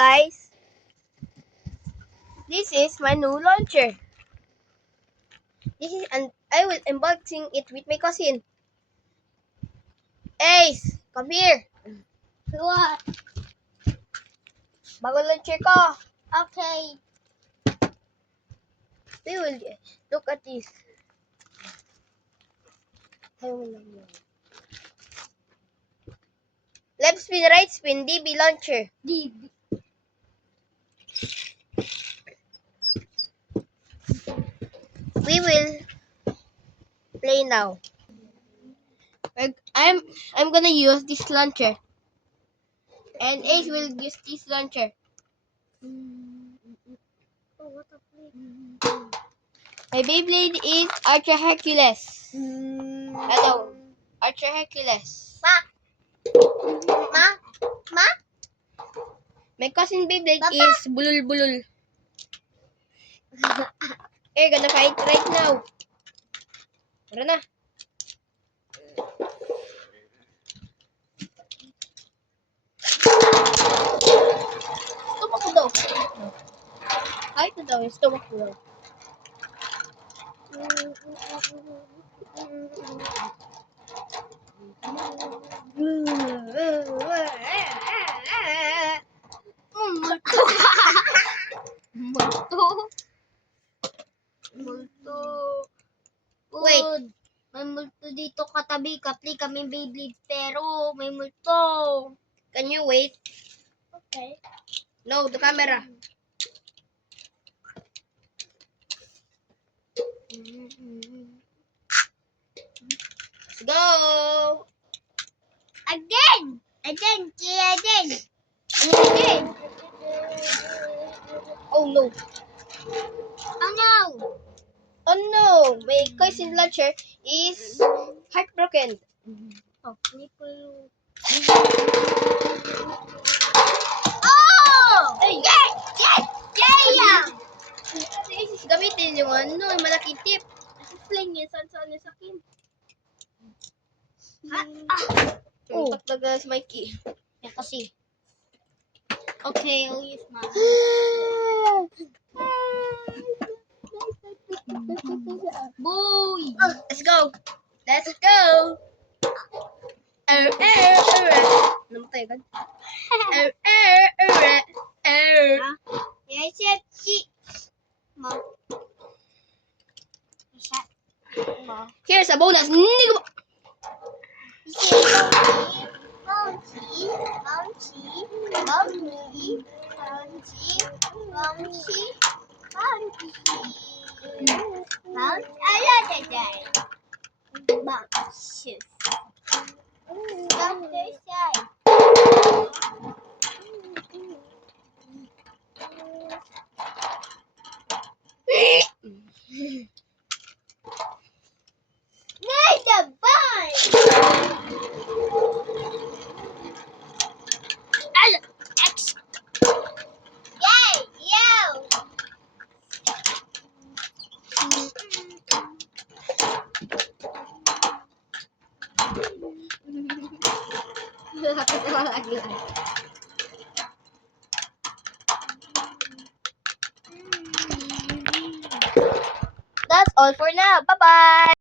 guys, this is my new launcher. And I will unboxing it with my cousin. Ace, come here. What? Bago launcher ko. Okay. We will look at this. Left spin, right spin, DB launcher. DB. We will play now. I'm gonna use this launcher, and Ace will use this launcher. My Beyblade is Archer Hercules. Hello, Archer Hercules. Ma? My cousin Beyblade is Bulul Bulul. We're gonna fight right now. Tara na. Tumakbo daw. Kahit na daw, tumakbo daw. Multo. Wait. May multo dito katabi. Kapli kami Beyblade pero may multo. Can you wait? Okay. No, the camera. Let's go. Again. Again. Oh no. Oh no. Oh no. My cousin launcher is heartbroken. Oh, oh! Ay. Yeah! Ace, gamitin yung malaking tip. Fling yan. Saan sa akin? Oh. Talaga si Mikey. Yan kasi. Okay, I'll use mine. Boy! Let's go. Let's go. Namatay agad. Yes, yes, yes. Ma. Here's a bonus. That's all for now. Bye-bye.